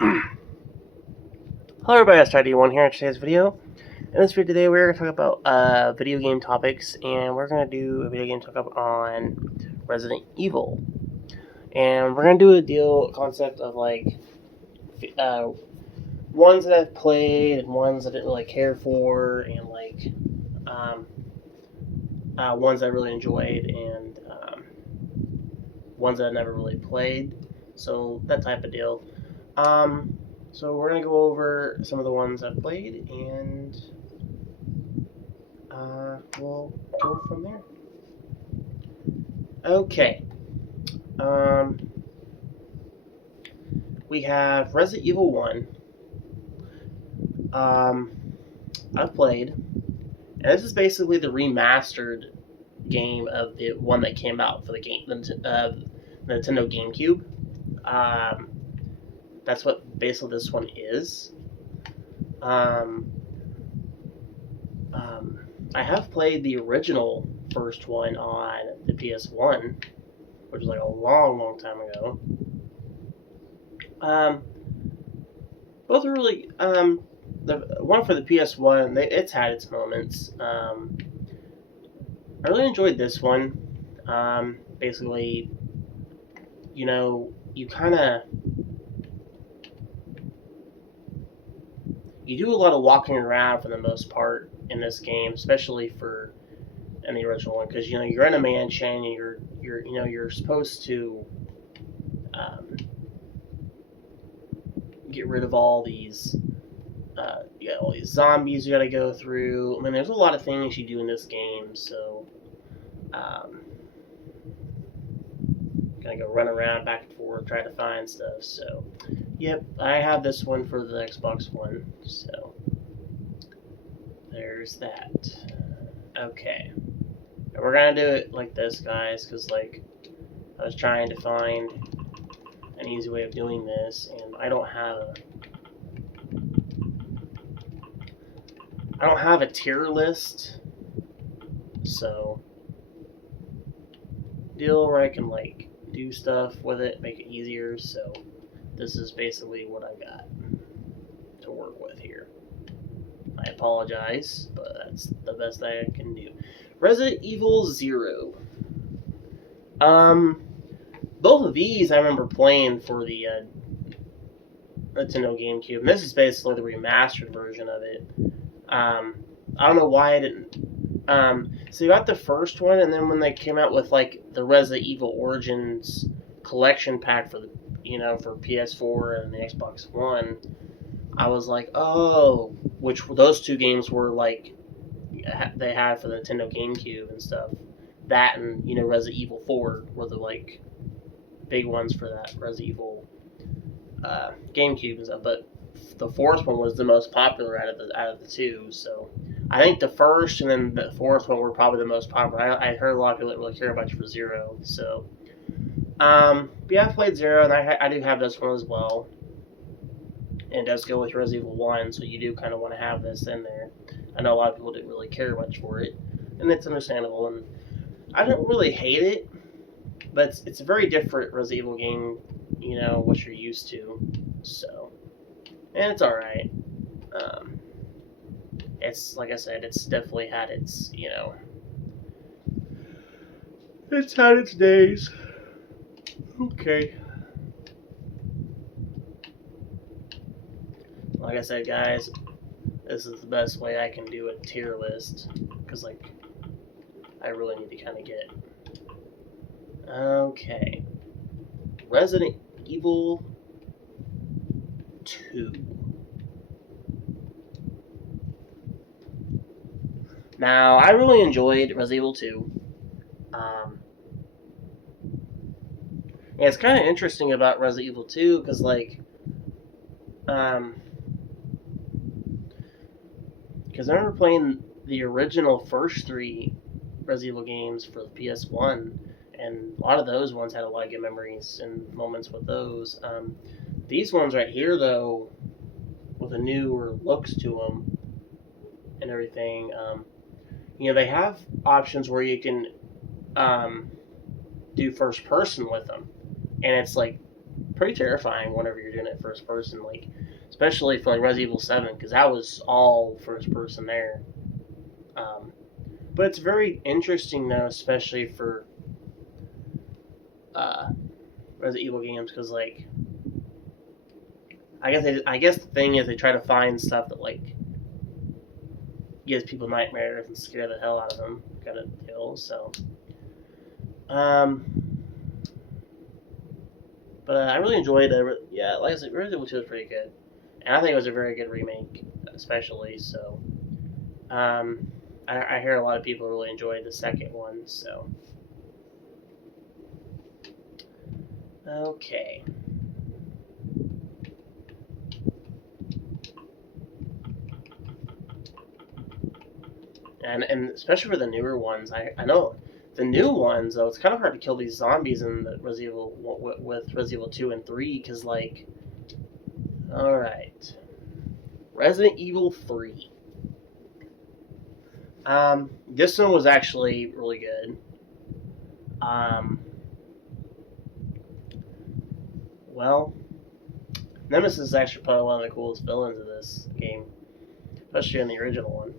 Hello everybody, it's TriD1 here in today's video. In this video today, we're going to talk about video game topics, and we're going to do a video game talk on Resident Evil. And we're going to do a concept of like ones that I've played and ones I didn't really care for, and like ones I really enjoyed and ones that I never really played. So that type of deal. So we're going to go over some of the ones I've played, and we'll go from there. Okay. We have Resident Evil 1. I've played. And this is basically the remastered game of the one that came out for the Nintendo GameCube. That's what basically this one is. I have played the original first one on the PS1, which was like a long time ago. Both are really the one for the PS1. It's had its moments. I really enjoyed this one. Basically, you do a lot of walking around for the most part in this game, especially in the original one, because you're in a mansion and you're supposed to get rid of all these all these zombies you got to go through. I mean, there's a lot of things you do in this game, so gonna go run around back and forth trying to find stuff. So, yep, I have this one for the Xbox One, so there's that. Okay, and we're gonna do it like this, guys, because like I was trying to find an easy way of doing this, and I don't have a tier list, so deal where I can like do stuff with it, make it easier. So this is basically what I got to work with here. I apologize, but that's the best I can do. Resident Evil 0. Both of these I remember playing for the Nintendo GameCube, and this is basically the remastered version of it. I don't know why I didn't. So you got the first one, and then when they came out with like the Resident Evil Origins collection pack for for PS4 and the Xbox One, I was like, oh, which those two games were like they had for the Nintendo GameCube and stuff. That and Resident Evil 4 were the like big ones for that Resident Evil GameCube and stuff. But the fourth one was the most popular out of the two, so I think the first and then the fourth one were probably the most popular. I heard a lot of people that really care much for Zero, so but yeah, I played Zero, and I do have this one as well, and it does go with Resident Evil 1, so you do kind of want to have this in there. I know a lot of people didn't really care much for it, and it's understandable, and I don't really hate it, but it's a very different Resident Evil game, what you're used to, so, and it's alright. It's, like I said, it's definitely had its, it's had its days. Okay. Like I said, guys, this is the best way I can do a tier list, because, like, I really need to kind of get... Okay. Resident Evil 2. Now, I really enjoyed Resident Evil 2. And it's kind of interesting about Resident Evil 2, because, like, because I remember playing the original first three Resident Evil games for the PS1, and a lot of those ones had a lot of good memories and moments with those. These ones right here, though, with the newer looks to them and everything, they have options where you can do first person with them, and it's like pretty terrifying whenever you're doing it first person, like especially for like Resident Evil 7, because that was all first person there. Um, but it's very interesting though, especially for uh, Resident Evil games, because like I guess the thing is they try to find stuff that like gives people nightmares and scare the hell out of them, kind of deal. So, um, but I really enjoyed it. Yeah, like I said, Resident Evil 2 was pretty good, and I think it was a very good remake, especially. So, I hear a lot of people really enjoyed the second one. So, okay. And especially for the newer ones, I know the new ones though it's kind of hard to kill these zombies in the Resident Evil with Resident Evil 2 and 3 because like, all right, Resident Evil 3. This one was actually really good. Well, Nemesis is actually probably one of the coolest villains of this game, especially in the original one.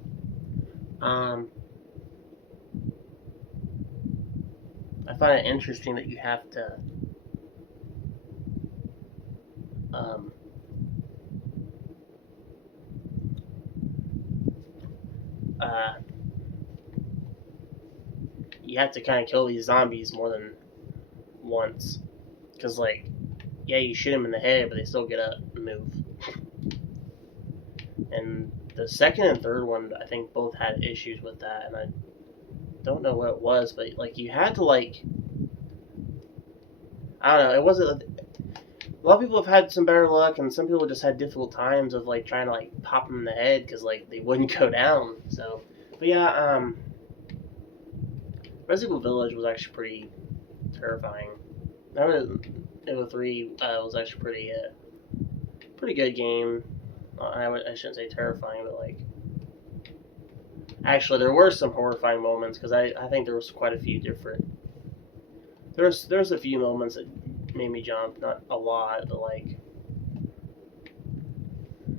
I find it interesting that you have to um, uh, you have to kind of kill these zombies more than once, because like, yeah, you shoot them in the head, but they still get up and move. And the second and third one, I think both had issues with that, and I don't know what it was, but like you had to like, I don't know, it wasn't. A lot of people have had some better luck, and some people just had difficult times of like trying to like pop them in the head because like they wouldn't go down. So, but yeah, Resident Evil Village was actually pretty terrifying. Resident Evil 3 was actually pretty good game. I shouldn't say terrifying, but like actually there were some horrifying moments because I think there was quite a few different. There's a few moments that made me jump, not a lot, but like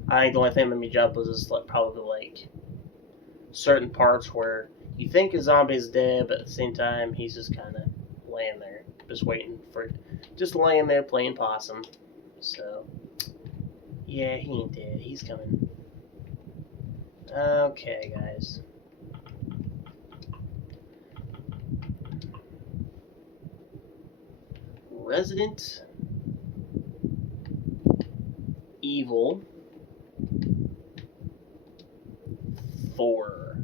I think the only thing that made me jump was just like probably like certain parts where you think a zombie's dead, but at the same time he's just kind of laying there, just waiting for, just laying there playing possum. So yeah, he ain't dead. He's coming. Okay, guys. Resident Evil 4.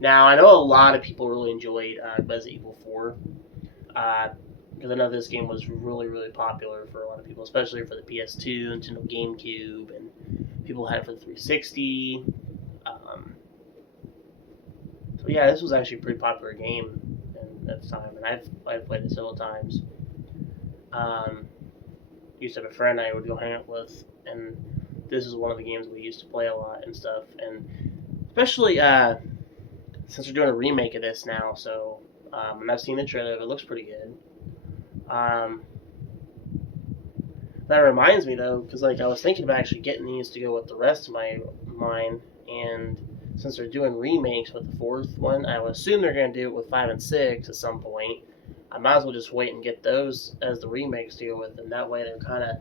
Now, I know a lot of people really enjoyed Resident Evil 4. Because I know this game was really, really popular for a lot of people, especially for the PS2, Nintendo GameCube, and people had it for the 360. So yeah, this was actually a pretty popular game at the time, and I've played it several times. Used to have a friend I would go hang out with, and this is one of the games we used to play a lot and stuff. And especially since we're doing a remake of this now, so and I've seen the trailer, it looks pretty good. That reminds me though, because like I was thinking about actually getting these to go with the rest of mine, and since they're doing remakes with the fourth one, I would assume they're going to do it with 5 and 6 at some point. I might as well just wait and get those as the remakes to go with them. That way they're kind of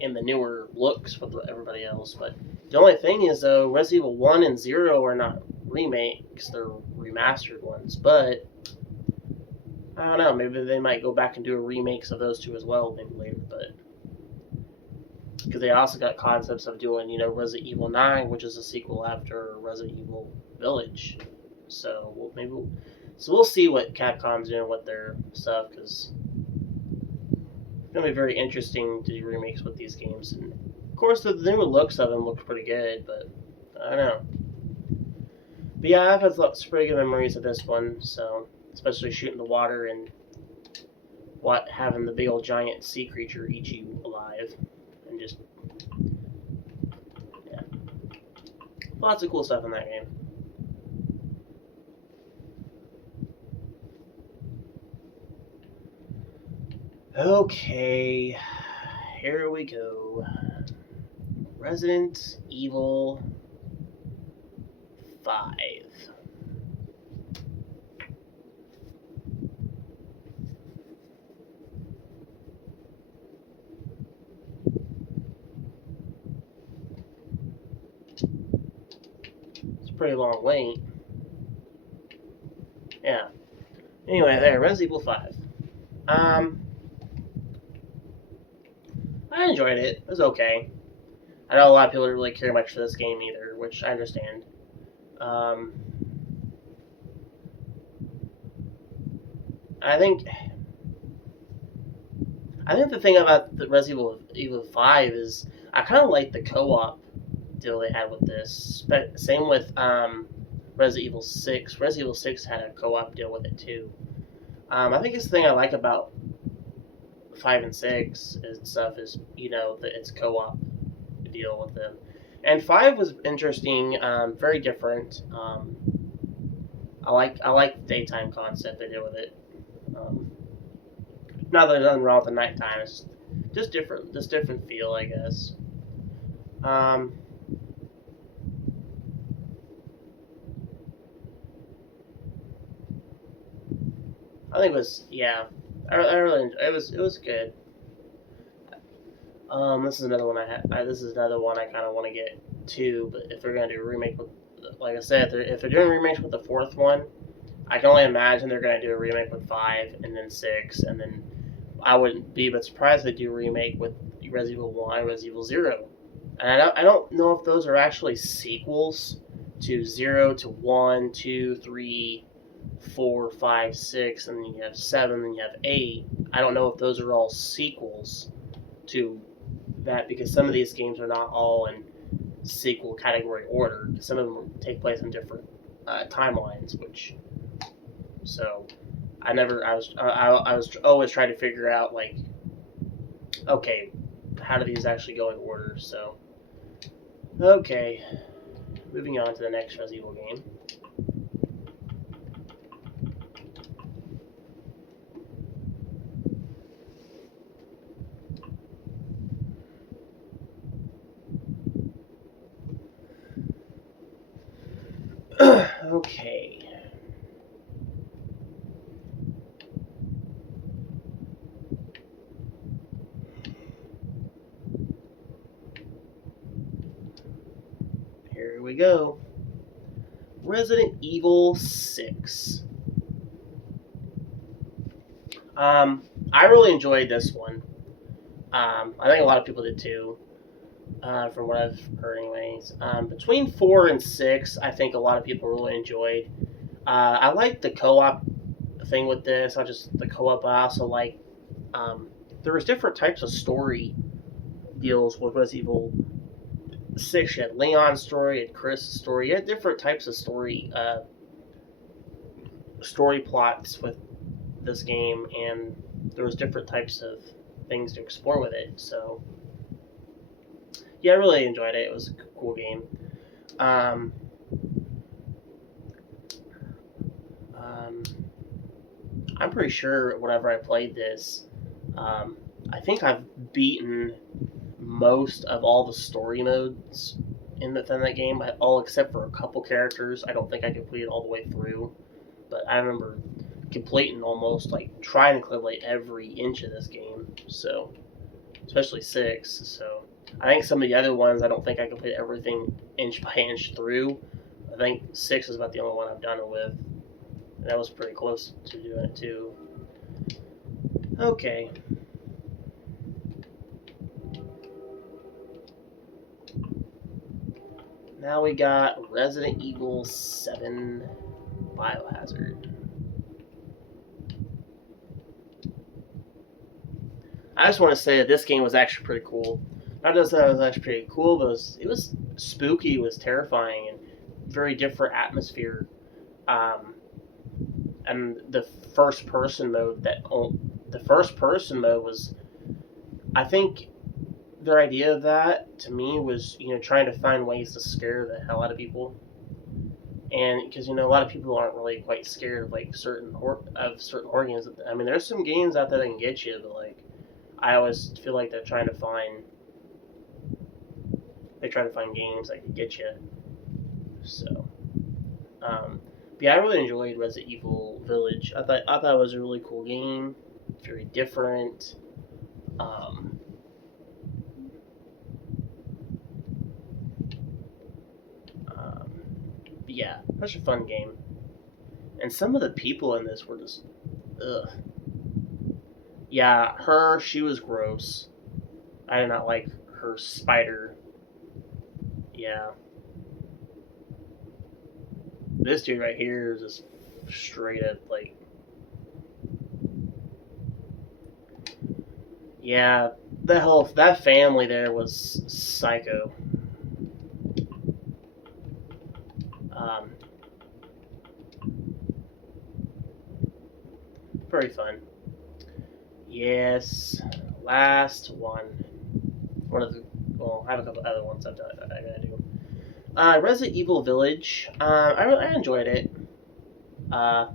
in the newer looks with everybody else. But the only thing is though, Resident Evil 1 and 0 are not remakes, they're remastered ones. But I don't know, maybe they might go back and do a remakes of those two as well maybe later. But because they also got concepts of doing, Resident Evil 9, which is a sequel after Resident Evil Village. So we'll see what Capcom's doing with their stuff, because it's going to be very interesting to do remakes with these games. And of course, the newer looks of them look pretty good, but I don't know. But yeah, I've had lots of pretty good memories of this one, so especially shooting the water and having the big old giant sea creature eat you alive. And just, yeah. Lots of cool stuff in that game. Okay, here we go. Resident Evil 5. It's a pretty long wait. Yeah. Anyway, there, Resident Evil 5. Um, I enjoyed it. It was okay. I know a lot of people don't really care much for this game either, which I understand. Um, I think the thing about the Resident Evil 5 is I kind of like the co-op deal they had with this. Same with Resident Evil 6. Resident Evil 6 had a co-op deal with it too. I think it's the thing I like about 5 and 6 and stuff is, that it's co-op deal with them. And 5 was interesting, very different. I like the daytime concept they did with it. Not that there's nothing wrong with the nighttime. It's just different feel, I guess. I think it was I really enjoyed, it was good. This is another one this is another one I kind of want to get to, but if they're gonna do a remake with, like I said, if they're doing remakes with the fourth one, I can only imagine they're gonna do a remake with 5 and then 6, and then I wouldn't be but surprised if they do a remake with Resident Evil 1, Resident Evil 0. And I don't know if those are actually sequels to 0 to 1, 2, 3, 4, 5, 6, and then you have 7, then you have 8. I don't know if those are all sequels to that, because some of these games are not all in sequel category order. Some of them take place in different timelines, so I was always trying to figure out, like, okay, how do these actually go in order? So, okay, moving on to the next Resident Evil game. Okay. Here we go. Resident Evil 6. I really enjoyed this one. I think a lot of people did too, from what I've heard, anyways. Between 4 and 6, I think a lot of people really enjoyed. I like the co-op thing with this. The co-op. I also like. There was different types of story deals with Resident Evil 6. You had Leon's story, you had Chris' story. You had different types of story plots with this game, and there was different types of things to explore with it. So, yeah, I really enjoyed it. It was a cool game. I'm pretty sure whenever I played this, I think I've beaten most of all the story modes within that game, all except for a couple characters. I don't think I completed all the way through, but I remember completing almost, like, trying to complete every inch of this game. So, especially 6. So, I think some of the other ones, I don't think I completed everything inch by inch through. I think 6 is about the only one I've done it with. And that was pretty close to doing it too. Okay. Now we got Resident Evil 7 Biohazard. I just want to say that this game was actually pretty cool. Not just that it was actually pretty cool, but it was spooky, it was terrifying, and very different atmosphere. And the first person mode was, I think, their idea of that to me was, trying to find ways to scare the hell out of people. And because a lot of people aren't really quite scared of, like, certain horror games. I mean, there's some games out there that can get you, but, like, I always feel like they try to find games that can get you. So, yeah, I really enjoyed Resident Evil Village. I thought it was a really cool game, very different. Um, um, yeah, such a fun game. And some of the people in this were just, ugh. Yeah, she was gross. I did not like her spider. Yeah. This dude right here is just straight up like, yeah, that family there was psycho. Um, very fun. Yes, last one. One of the well, I have a couple other ones I gotta do. Resident Evil Village. I enjoyed it. Uh,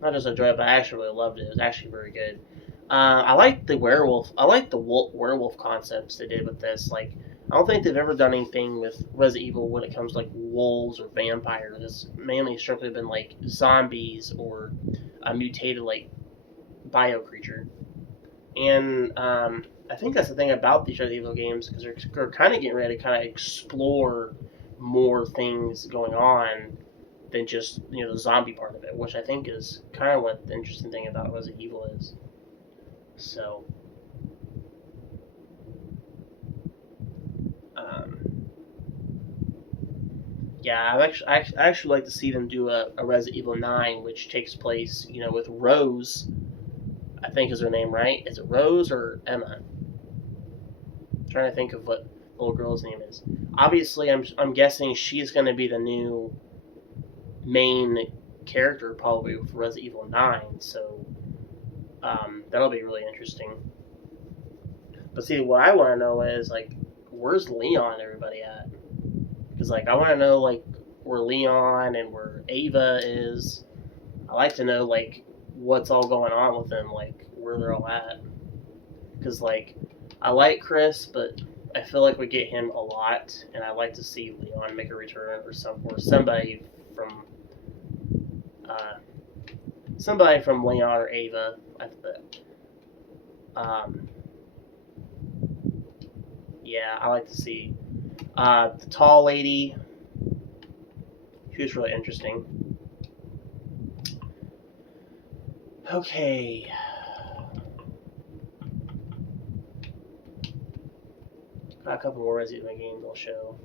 not just enjoyed it, but I actually really loved it. It was actually very good. I like the werewolf. I like the werewolf concepts they did with this. Like, I don't think they've ever done anything with Resident Evil when it comes to like wolves or vampires. It's mainly strictly been like zombies or a mutated like bio creature. And I think that's the thing about these Resident Evil games because they're kind of getting ready to kind of explore more things going on than just the zombie part of it, which I think is kind of what the interesting thing about Resident Evil is. So, um, yeah, I actually like to see them do a Resident Evil 9, which takes place, with Rose. I think is her name, right? Is it Rose or Emma? I'm trying to think of what the little girl's name is. Obviously, I'm guessing she's going to be the new main character probably for Resident Evil 9. So that'll be really interesting. But see, what I want to know is like, where's Leon? And everybody at? Because like, I want to know like where Leon and where Ava is. I like to know like what's all going on with them, like where they're all at. Because like, I like Chris, but I feel like we get him a lot, and I like to see Leon make a return or somebody from Leon or Ava. Yeah, I like to see the tall lady. She was really interesting. Okay. Got a couple more Resident Evil games I'll show.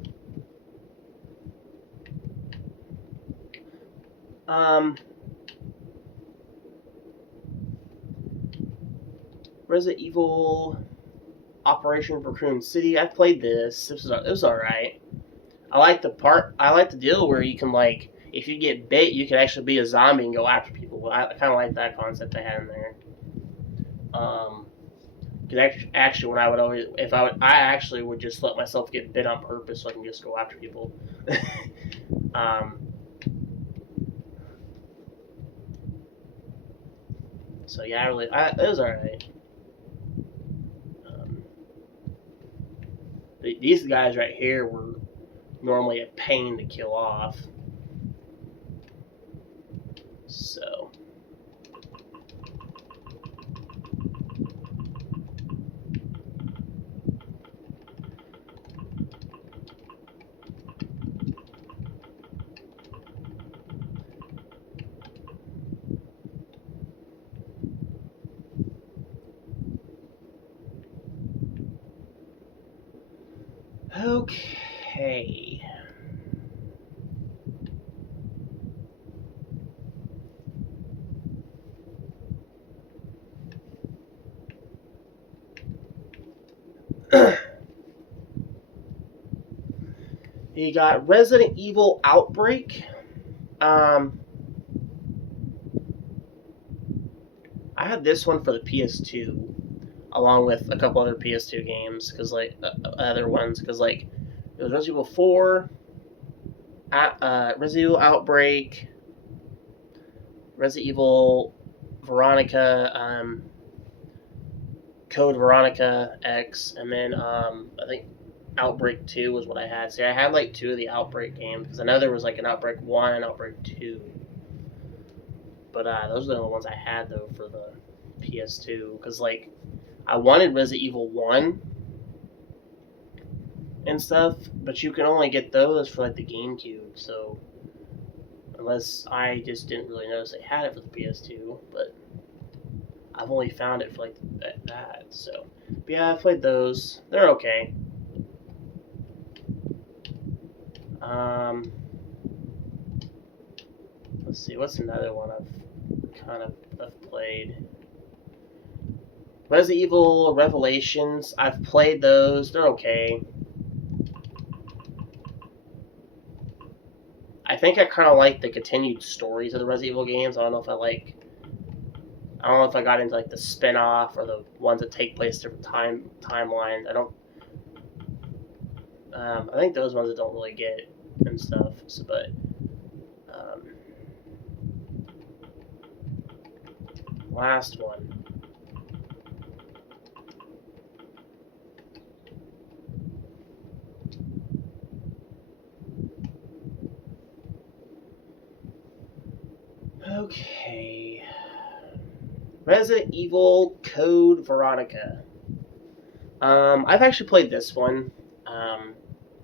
Resident Evil Operation Raccoon City. I played this. It was alright. I like the deal where you can like, if you get bit, you can actually be a zombie and go after people. I kind of like that concept they had in there. Because actually, when I would always, I actually would just let myself get bit on purpose so I can just go after people. So yeah, it was alright. These guys right here were normally a pain to kill off. So. Okay. You got Resident Evil Outbreak. I had this one for the PS2, along with a couple other PS2 games, because like other ones, because like it was Resident Evil 4, Resident Evil Outbreak, Resident Evil Veronica, Code Veronica X, and then I think Outbreak 2 was what I had. See, I had like 2 of the Outbreak games because I know there was like an Outbreak 1 and Outbreak 2. But those are the only ones I had though for the PS2 because like I wanted Resident Evil 1 and stuff, but you can only get those for like the GameCube. So unless I just didn't really notice they had it for the PS2, but I've only found it for like that. So but yeah, I played those. They're okay. Let's see, what's another one I've played? Resident Evil Revelations. I've played those. They're okay. I think I kind of like the continued stories of the Resident Evil games. I don't know if I got into like the spin-off or the ones that take place different timelines. I think those ones I don't really get and stuff. So, but last one. Okay. Resident Evil Code Veronica. I've actually played this one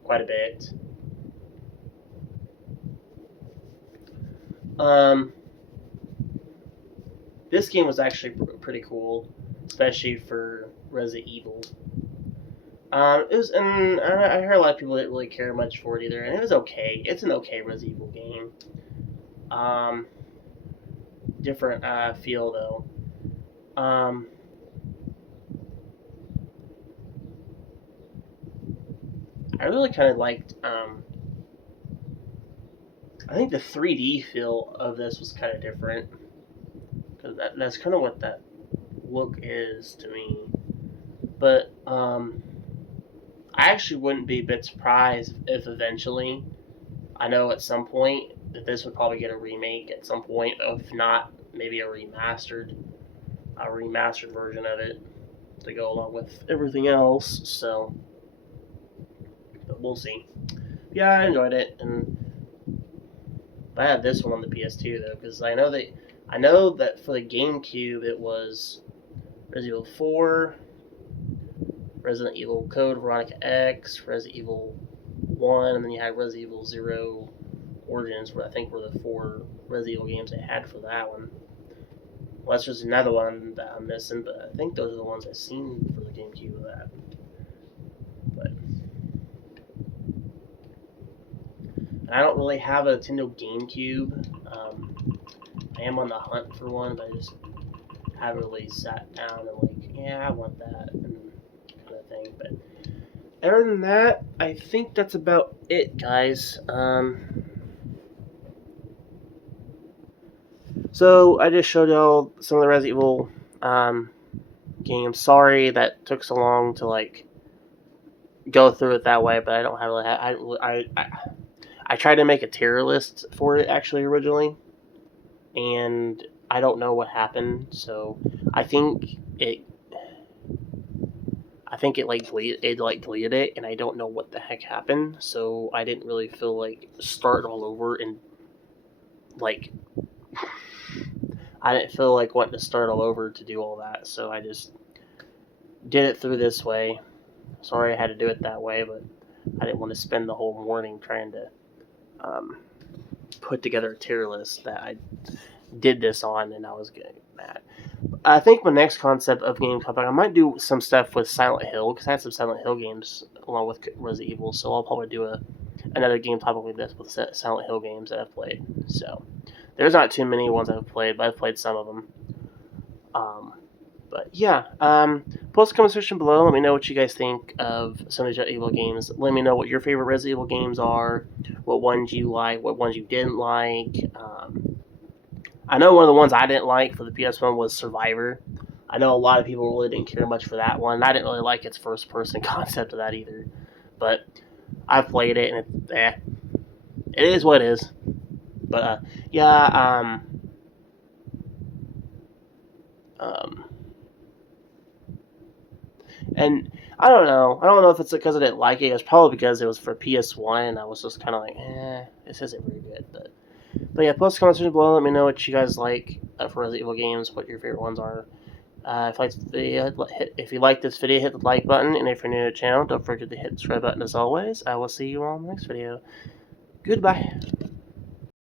quite a bit. This game was actually pretty cool, especially for Resident Evil. It was, and I heard a lot of people didn't really care much for it either, and it was okay. It's an okay Resident Evil game. Different feel though. I really kind of liked. I think the 3D feel of this was kind of different because that's kind of what that look is to me. But I actually wouldn't be a bit surprised if eventually, I know at some point that this would probably get a remake at some point, if not maybe a remastered version of it to go along with everything else. So, but we'll see. Yeah, I enjoyed it, and I had this one on the PS2 though, because I know that for the GameCube it was Resident Evil 4, Resident Evil Code Veronica X, Resident Evil 1, and then you had Resident Evil 0 Origins, where I think were the 4 Resident Evil games they had for that one. Well, that's just another one that I'm missing, but I think those are the ones I've seen for the GameCube of that. But I don't really have a Nintendo GameCube. I am on the hunt for one, but I just haven't really sat down and like, yeah, I want that and kind of thing. But other than that, I think that's about it, guys. So I just showed y'all some of the Resident Evil games. Sorry that took so long to like go through it that way, but I don't have really. I tried to make a tier list for it actually originally, and I don't know what happened. So I think it deleted it, and I don't know what the heck happened. So I didn't really feel like starting all over and like. I didn't feel like wanting to start all over to do all that, so I just did it through this way. Sorry I had to do it that way, but I didn't want to spend the whole morning trying to put together a tier list that I did this on, and I was getting mad. I think my next concept of game topic, I might do some stuff with Silent Hill, because I had some Silent Hill games along with Resident Evil, so I'll probably do another game topic like this with Silent Hill games that I've played. So there's not too many ones I've played, but I've played some of them. But yeah, post a comment section below. Let me know what you guys think of some of these Resident Evil games. Let me know what your favorite Resident Evil games are, what ones you like, what ones you didn't like. I know one of the ones I didn't like for the PS1 was Survivor. I know a lot of people really didn't care much for that one. I didn't really like its first-person concept of that either. But I played it, and it is what it is. But yeah, And I don't know. I don't know if it's because I didn't like it. It was probably because it was for PS1, and I was just kind of like, this isn't very good. But yeah, post comments below. Let me know what you guys like for Resident Evil games. What your favorite ones are. If you like this video, hit the like button, and if you're new to the channel, don't forget to hit the subscribe button as always. I will see you all in the next video. Goodbye.